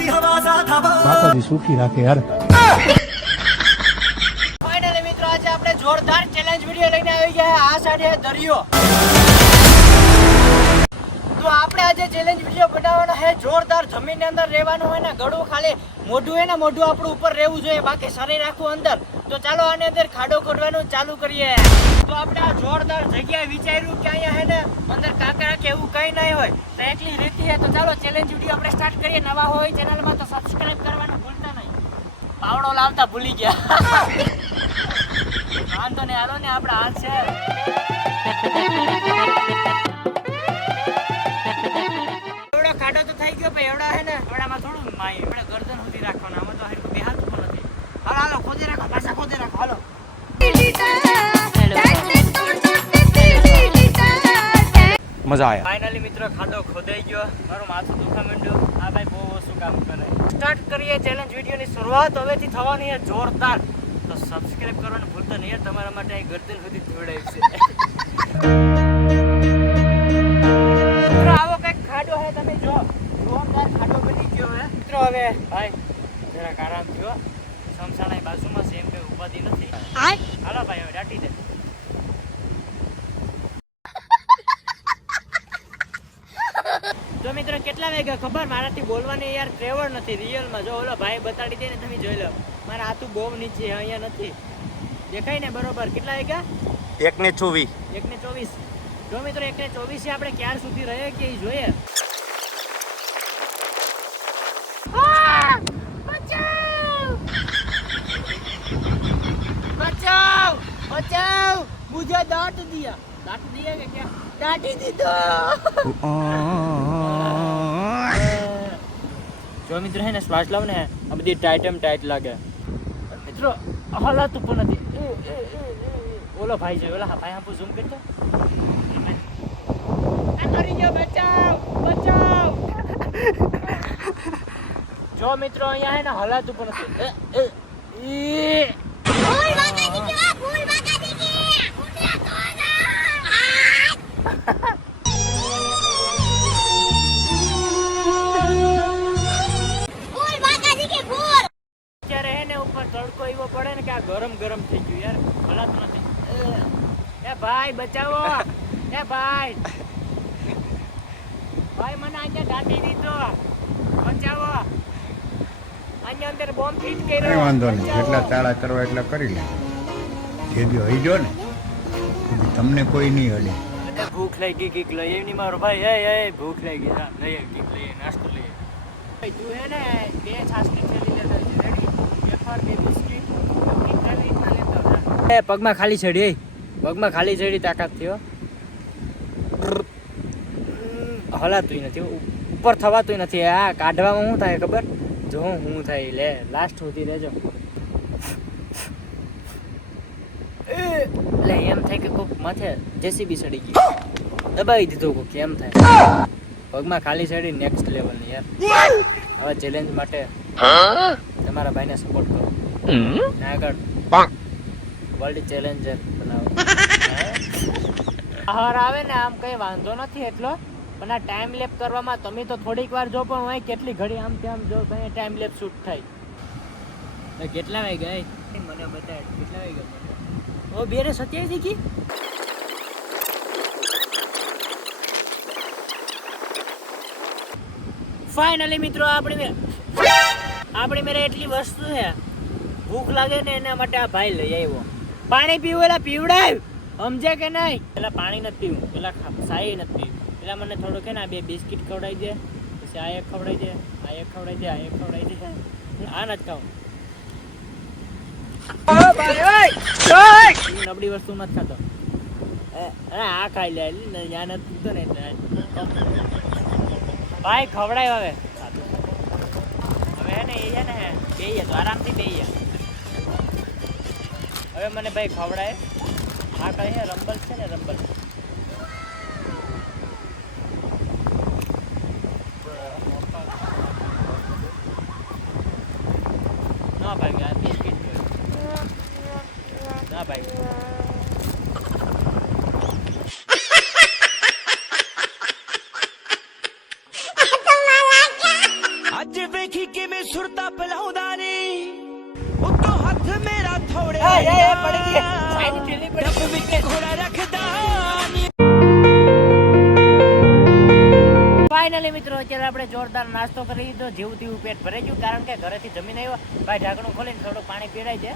માતાજી સુખી રાખે યાર. ફાઇનલી મિત્રો આજે આપણે જોરદાર ચેલેન્જ વિડિયો લઈને આવી ગયા. આ સાઈડે દરિયો. તો આપણે આજે ચેલેન્જ વીડિયો બનાવવાનો છે. જોરદાર જમીનની અંદર રહેવાનું હોય ને, ગળું ખાલી, મોઢું હોય ને, મોઢું આપણું ઉપર રહેવું જોઈએ. બાકી શરીર આખું અંદર. તો ચાલો આની અંદર ખાડો ખોદવાનું ચાલુ કરીએ. તો આપણે આ જોરદાર જગ્યાએ વિચાર્યું કે અહીંયા હે ને, અંદર કાંકરા કે એવું કંઈ નહીં હોય, તો એટલી રીતિ છે તો ચાલો ચેલેન્જ વીડિયો આપણે સ્ટાર્ટ કરીએ. નવા હોય ચેનલમાં તો સબસ્ક્રાઈબ કરવાનું ભૂલતા નહીં. પાવડો લાવતા ભૂલી ગયા. વાંધો નહીં, હાલો ને, આપણા હાથ છે. મજા આયા. ફાઇનલી મિત્રો ખાડો ખોદાઈ ગયો. મારું માથું દુખા માંડ્યું. આ ભાઈ બહુ ઓછું કામ કરે. સ્ટાર્ટ કરીએ ચેલેન્જ વિડીયોની શરૂઆત. હવેથી થવાની છે જોરદાર. તો સબસ્ક્રાઇબ કરવાનું ભૂલતા નહીં તમારા માટે અહીં ગરદન સુધી જોડાય છે. આવો કંઈક ખાડો છે તમે જો. જોરદાર ખાડો બની ગયો હે. મિત્રો હવે ભાઈ જરાક આરામ થયો. સમસાણા બાજુમાં સેમ કઈ ઉપાધિ નથી. હાલો ભાઈ હવે દાટી દે તો મિત્રો કેટલા વાગ્યા ખબર? મારાથી બોલવાની યાર ટ્રેવર નથી રિયલમાં જો ઓલો ભાઈ બતાડી દે ને તમે જોઈ લો. મારા આતું બહુ નીચે અહીંયા નથી. દેખાય ને બરોબર? કેટલા વાગ્યા? એક ને ચોવીસ. એક ને ચોવીસ. જો મિત્રો એક ને ચોવીસ આપણે ક્યાર સુધી રહે કે એ જોઈએ? બચાવ! બચાવ! મુજે દાટ દિયા. દાટ દિયા કે ક્યા? દાટી દીધો. જો મિત્રો હે ને શ્વાસ લાવ ને આ બધી ટાઈટમ ટાઈટ લાગે. મિત્રો હલાતું પણ નથી. એ, એ, એ, એ, એ. ઓલો ભાઈ છે ઓલા ભાઈ આપું ઝૂમ કરતો આ કરી ગયો બચાવ બચાવ. જો મિત્રો અહીંયા હે ને હલાતું પણ નથી. ભાઈ બચાવો. એ ભાઈ. ભાઈ મને અહીંયા દાટી દીધો. બચાવો. અહીંયા અંદર બોમ્બ ફિટ કર્યો. કઈ વાંધો નહીં. જેટલા ચાળા કરવા એટલા કરી લે. જે બી હઈ જો ને તમને કોઈ નહીં હડે એટલે ભૂખ લાગી કીક લઈ એની મારો ભાઈ. એ એ ભૂખ લાગી. હા લઈએ કીક લઈએ નાસ્તો લઈએ ભાઈ તું હે ને બે છાસની થેલી લેતો છે રેડી એક થેલી ઇતના લેતો પગમાં ખાલી ચડી એ પગમાં ખાલી ચડી તાકાત થયો. હલાતું નથી ઉપર થવાતું નથી. આ કાઢવામાં શું થાય ખબર? જો હું થાય લે લાસ્ટ સુધી રહેજો. એટલે એમ થાય કે કોક માથે જેસીબી સડી ગઈ. દબાવી દીધું કોક એમ થાય. પગમાં ખાલી ચડી નેક્સ્ટ લેવલની યાર. આવા ચેલેન્જ માટે તમારા ભાઈને સપોર્ટ કરો. આગળ. વર્લ્ડ ચેલેન્જર બહાર આવે ને આમ કઈ વાંધો નથી એટલો. પણ આ ટાઈમ લેપ કરવામાં તમે તો થોડીક વાર જો પણ હોય કેટલી ઘડી આમ ત્યાં જો કઈ ટાઈમ લેપ શૂટ થાય. કેટલા વાગ્યા? મને બતાય કેટલા વાગ્યા ઓ બેરે સત્યાવીસ દીધી ફાઇનલી મિત્રો, આપણી આપણી મેરે એટલી વસ્તુ છે. ભૂખ લાગે ને એના માટે આ ભાઈ લઈ આવ્યો. પાણી પીવું એટલે પીવડાય. સમજે કે નહીં? પેલા પાણી નથી પીવું. પેલા સાઈ નથી પીવું. પેલા મને થોડું કે ને બે બિસ્કિટ ખવડાવી દે પછી આ એક ખવડાવી દે આ એક ખવડાવી દે આ એક ખવડાવી દે. આ નથી ખાવું નબળી વસ્તુ નથી ખાતો. એ, અરે આ ખાઈ લે. લી નથી પીતો ને એટલે ભાઈ ખવડાય હવે. હવે હે ને એ છે ને બે તો આરામથી બેહીએ. હવે મને ભાઈ ખવડાય આ કઈ છે રંબલ છે ને રંબલ ના ભાઈ આ બિસ્કિટ ના ભાઈ ਅੱਜ ਵੇਖੀ ਕਿਵੇਂ ਸੁਰਤਾ ਪਲਾਉਂਦਾ ફાઇનલી મિત્રો, અત્યારે આપણે જોરદાર નાસ્તો કરી લીધો. જેવું તેવું પેટ ભરાઈ ગયું, કારણ કે ઘરેથી જમીન આવ્યો. ભાઈ, ઢાંકણું ખોલીને થોડું પાણી પીરાય છે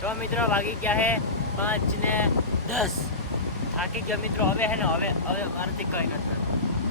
તો મિત્રો, વાગી ગયા હે પાંચ ને દસ. થાકી ગયા મિત્રો, હવે હે ને, હવે હવે મારાથી કઈ નથી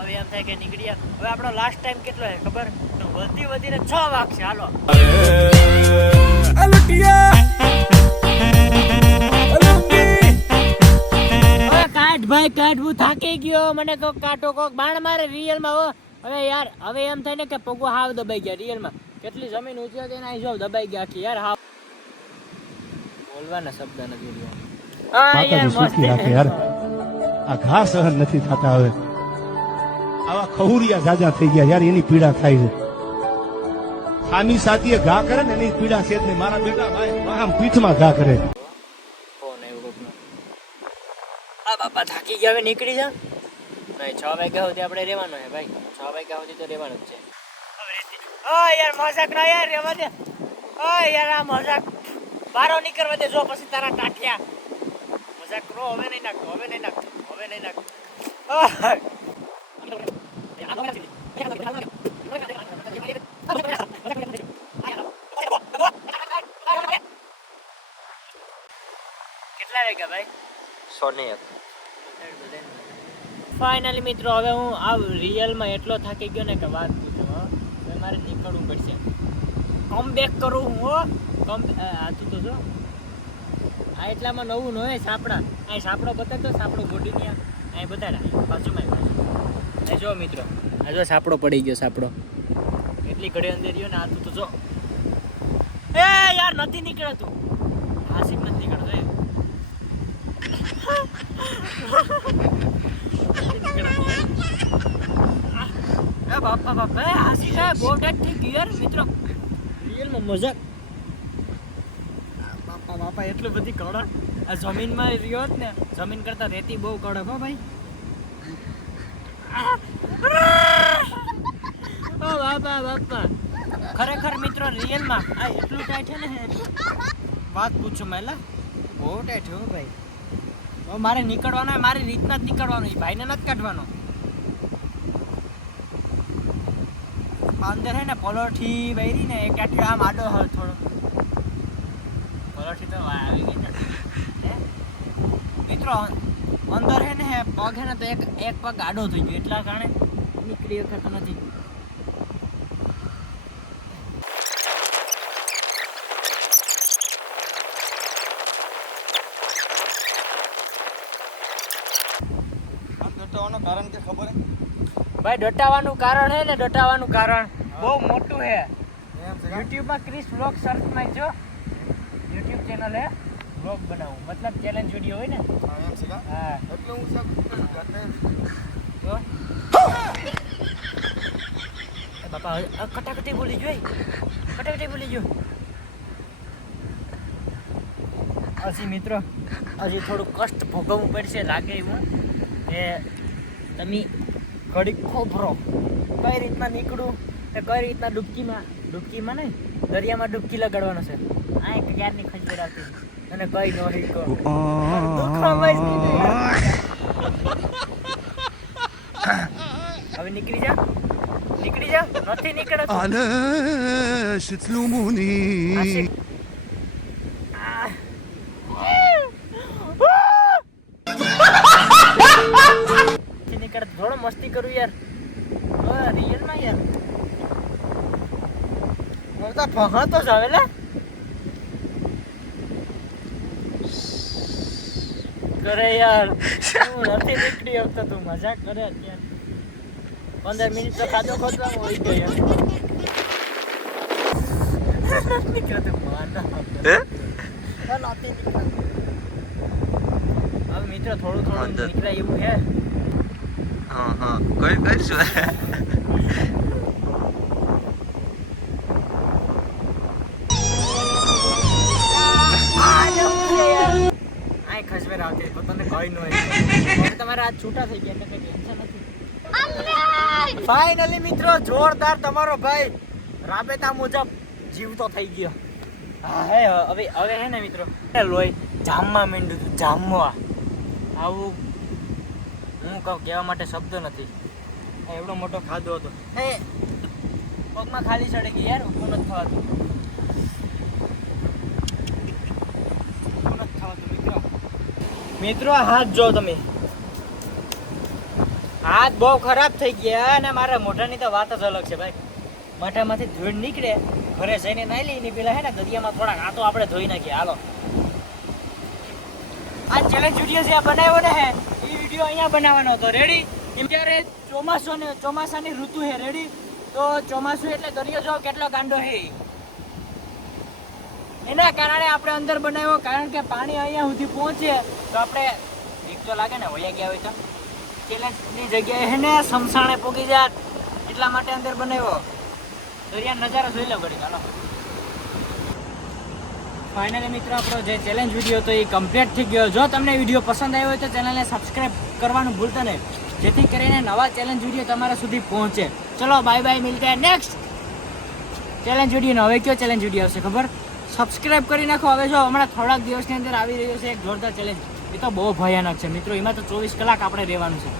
હવે એમ થાય કે નીકળીએ હવે આપણો લાસ્ટ ટાઈમ કેટલો છે ખબર? તો વધી વધીને છ વાગશે, હાલો. હવે કાઢ ભાઈ કાઢ. હું થાકી ગયો. મને કોક કાંટો કોક બાણ મારે રિયલ હો. હવે યાર હવે એમ થાય ને કે પગો હાવ દબાઈ ગયા રિયલ કેટલી જમીન ઊંચી હતી ને જો દબાઈ ગયા આખી. યાર હાવ. બોલવાના શબ્દ નથી રહ્યા. હા યાર માતાજી રાખે યાર. આ ઘા સહન નથી થતા હવે. આવા ખહુરિયા જાજા થઈ ગયા યાર એની પીડા થાય છે. ખામી સાથીએ ઘા કરે ને એની પીડા છે જ નહીં મારા બેટા ભાઈ આમ પીઠમાં ઘા કરે. આ બાપા થાકી ગયા હવે નીકળી જા. નહીં છ વાગ્યા સુધી આપણે રહેવાનું છે ભાઈ. છ વાગ્યા સુધી તો રહેવાનું જ છે. હા યાર મજાક ના યાર રહેવા દે. હા યાર આ મજાક. બારો નીકળવા દે જો પછી તારા ટાઠિયા મજાક કરો હવે નહીં નાખતો હવે નહીં નાખતો હવે નહીં નાખતો આહ! કેટલા વાગ્યા ભાઈ સોને એક ફાઇનલી મિત્રો, હવે હું આ રિયલમાં એટલો થાકી ગયો ને કે વાત પૂછો મારે નીકળવું પડશે. કમ બેક કરું હું કમ આતું તો જો. આ એટલામાં નવું ન સાપડા. આ સાપડો બતાડતો સાપડો ગોડીની આ બતાડા બાજુમાં બાજુ જો મિત્રો, આ જો સાપડો પડી ગયો, સાપડો. એટલી ઘડી અંદર રહ્યો ને આતું તો જો. એ યાર, નથી નીકળતું. હાસિક નથી નીકળતો એ એ બહુ ટાઈટ થઈ ગયું મિત્રો રિયલમાં મજાક બાપા બાપા એટલું બધી કડક આ જમીનમાં રહ્યો જ ને જમીન કરતા રેતી બહુ કડક હો ભાઈ ઓ બાપા બાપા ખરેખર મિત્રો રિયલમાં આ એટલું ટાઈટ છે ને વાત પૂછો, મેલા? બહુ ટાઈટ હો ભાઈ. મારે નીકળવાનો મારી રીતના જ નીકળવાનું છે ભાઈને નથી કાઢવાનો. અંદર હે ને પલોઠી વૈરી ને, એક આટલી આમ આડો હોય થોડો. પલોઠી તો આવી ગઈ? મિત્રો અંદર હે ને, પગ હે ને, તો એક એક પગ આડો થઈ ગયો, એટલા કારણે નીકળી વખત નથી. ભાઈ ડટાવાનું કારણ હે ને ડટાવાનું કારણ? બહુ મોટું હે. યુટ્યુબમાં ક્રિસ વ્લોગ સર્ચ મારજો યુટ્યુબ ચેનલ હે. વ્લોગ બનાવું. મતલબ ચેલેન્જ વિડિયો હોય ને? હા તો? સબ બાપા કટાકટી બોલી જોઈ. કટાકટી બોલી જો. હજી મિત્રો હજી થોડું કષ્ટ ભોગવવું પડશે લાગે એવું. કે તમે ઘડીક ખોભરો. કઈ રીતના નીકળું કે કઈ રીતના ડૂબકીમાં ડૂબકીમાં નહીં દરિયામાં ડૂબકી લગાડવાનો છે. આ એક ક્યારની ખંજર આવતી અને કઈ નો યાર. હવે નીકળી જા. નીકળી જા. નથી નીકળતું. આલસ tlumuni કરું યાર. રિયલ રિયલમાં યાર. હું તો ભગતો જ હવે લે કરે યાર. હું નથી નીકળી શકતો તું. મજાક કરે અત્યારે. પંદર મિનિટ તો ખાધો ખોદવામાં હોય તો યાર. નીકળતું માના. નથી નીકળતું. હવે મિત્રો થોડું થોડું અંદર. નીકળે એવું છે. કોઈ કરશું ખસવેર આવતી પોતાને કઈ ન હોય હવે તમારા હાથ છૂટા થઈ ગયા એટલે કઈ ટેન્શન નથી ફાઇનલી મિત્રો, જોરદાર તમારો ભાઈ રાબેતા મુજબ જીવતો થઈ ગયો. હા હવે હવે હે ને, મિત્રો? લોહી જામવા મીંડું તું જામવા. આવું હું કહું કહેવા માટે શબ્દ નથી. એવડો મોટો ખાધો હતો. એ પગમાં ખાલી ચડી ગઈ યાર ઊભું નથી થવાતું. મિત્રો. હાથ જો તમે. હાથ બહુ ખરાબ થઈ ગયા અને મારા મોઢાની તો વાત જ અલગ છે ભાઈ. મોઢામાંથી ધૂળ નીકળે ઘરે જઈને નાઈ લઈને પેલા હે ને દરિયામાં થોડાક આ તો આપણે ધોઈ નાખીએ. હાલો. આ ચેલેન્જ વીડિયો જે આ બનાવ્યો ને હે વીડિયો અહીંયા બનાવવાનો હતો. રેડી એમ ત્યારે ચોમાસું ને ચોમાસાની ઋતુ હે રેડી તો ચોમાસું એટલે દરિયો જો કેટલો ગાંડો હે એના કારણે આપણે અંદર બનાવ્યો, કારણ કે પાણી અહીંયા સુધી પહોંચે તો આપણે બીક તો લાગે ને, વયા ગયા હોય તો. ચેલેન્જની જગ્યાએ હે ને સમસાણે પોગી જાત. એટલા માટે અંદર બનાવ્યો. દરિયા નજારો જોઈ લો ઘડી ચાલો ફાઇનલી મિત્રો, આપણો જે ચેલેન્જ વીડિયો હતો એ કમ્પ્લીટ થઈ ગયો. જો તમને વીડિયો પસંદ આવ્યો હોય તો ચેનલને સબસ્ક્રાઇબ કરવાનું ભૂલતા નહીં. જેથી કરીને નવા ચેલેન્જ વીડિયો તમારા સુધી પહોંચે. ચલો બાય બાય મિલતે નેક્સ્ટ ચેલેન્જ વીડિયો હવે કયો ચેલેન્જ વીડિયો આવશે ખબર? સબસ્ક્રાઇબ કરી નાખો. હવે જો હમણાં થોડાક દિવસની અંદર આવી રહ્યો છે એક જોરદાર ચેલેન્જ એ તો બહુ ભયાનક છે. મિત્રો, એમાં તો ચોવીસ કલાક આપણે રહેવાનું છે.